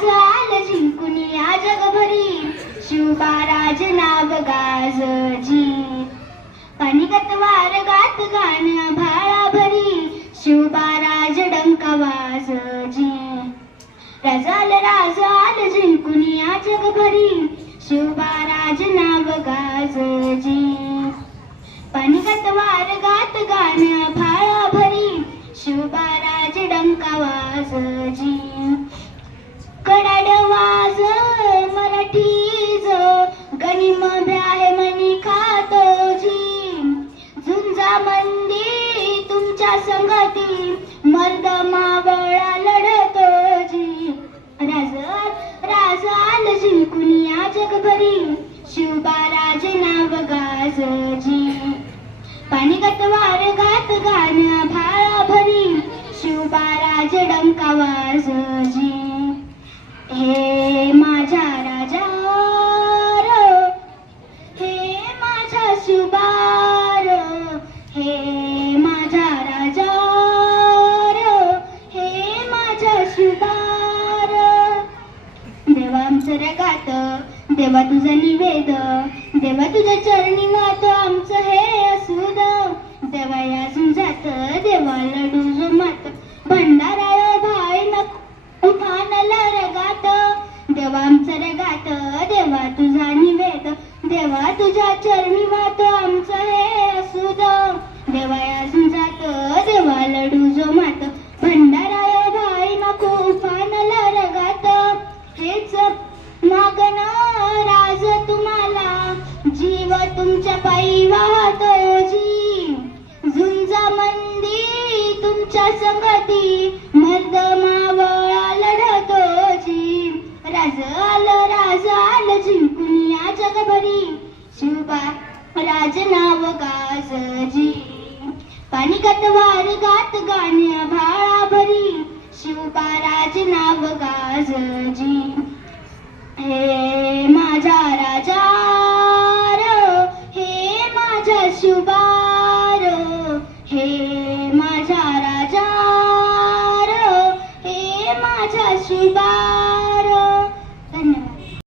राज आल जिंकून या जगभरी, शिवबाराज नाव गाजजी. पानिगत वारगात गाण भाळा भरी, शिवबाराज डंका वाजजी. राज आल जिंकून या जगभरी, शिवबाराज नाव गाजजी. पानिगत वारगात गाण भाळा भरी, शिवबाराज डंका वाजजी. कडाड वाज मराठीज, गनिम भ्याहे मनी खातोजी. झुंजा मंदी तुमच्या संगती, मर्द मावळा लढतोजी. राज आल जिंकून या जगभरी, शिवबाराज नाव गाजजी. पानिगत वारगात गाण भाळा भरी, शिवबाराज डंका वाजजी. हे माझ्या राजा र, हे माझा शिवबार, हे माझा राजा र, हे माझा शिवबार. देवा आमचं रगात, देवा तुझा निवेद, देवा तुझ्या चरणी मात आमचं हे असूद. देवा या झुंजात, देवा लढू जो मात, भंडारा भाई नको उठानला रगात. देवा आमचं रगात, देवा तुझा निवेद, देवा तुझ्या चरणी मात आमचं हे असूद. देवा या झुंजात, देवा लढू जो मात, भंडारा भाई नको उठानला रगात. हेच मागण राज तुम्हाला, जीव तुमच्या पायी वाहतोजी. झुंजा मंदी तुमच्या संगती, मर्द मावळा लढतोजी. राज आल जिंकून या जगभरी, शिवबाराज नाव गाजजी. पानिगत वारगात गाण भाळा भरी, शिवबाराज नाव गाजजी.